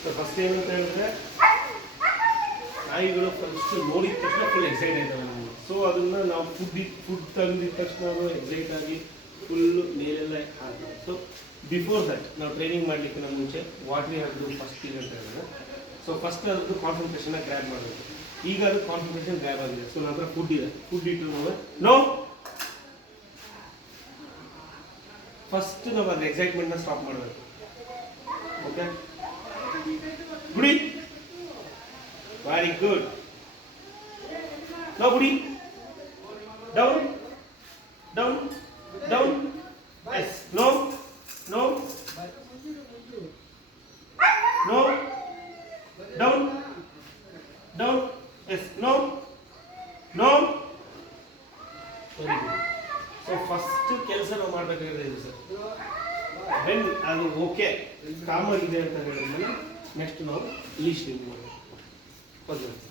So first ಏನಂತ ಹೇಳಿದ್ರೆ ನಾಯಿಗಳು ಫಸ್ಟ್ ನೋಡಿದ ತಕ್ಷಣ ಫುಲ್ ಎಕ್ಸೈಟ್ ಆಯ್ತವೆ ನಮಗೆ. ಸೊ ಅದನ್ನು ನಾವು ಫುಡ್ ತಂದಿದ ತಕ್ಷಣ ನಾವು ಎಕ್ಸೈಟ್ ಆಗಿ ಫುಲ್ಲು ಮೇಲೆಲ್ಲ ಹಾಕ್ತೀವಿ. ಸೊ ಬಿಫೋರ್ ದಟ್ ನಾವು ಟ್ರೈನಿಂಗ್ ಮಾಡಲಿಕ್ಕೆ ನಮ್ಮ ಮುಂಚೆ what we have to do first thing ಅಂತ ಹೇಳಿದ್ರೆ, ಸೊ ಫಸ್ಟ್ ಅದ್ರದ್ದು ಕಾನ್ಸಂಟ್ರೇಷನ್ನ ಗ್ರ್ಯಾಬ್ ಮಾಡಬೇಕು. ಈಗ ಅದು ಕಾನ್ಸಂಟ್ರೇಷನ್ ಗ್ರ್ಯಾಬ್ ಆಗಿದೆ. ಸೊ ನಂತರ ಫುಡ್ ಇದೆ, ಫುಡ್ ಇಟ್ಟು ನೋ ಫಸ್ಟ್ ನಾವು ಅದು ಎಕ್ಸೈಟ್ಮೆಂಟ್ನ ಸ್ಟಾಪ್ ಮಾಡಬೇಕು. Okay, goody, very good. No goody, down down down, yes, no no no, down down, yes, no no, very good. So first ಕೆಲಸ ನಾವು ಮಾಡಬೇಕಾಗಿದೆ ಇದು ಸರ್. ವೆನ್ ಅದು ಓಕೆ ಕಾಮ್ ಆಗಿದೆ ಅಂತ ಹೇಳಿದ್ಮೇಲೆ ನೆಕ್ಸ್ಟ್ ನಾವು ಲೀಶ್ ಮಾಡಬೇಕು.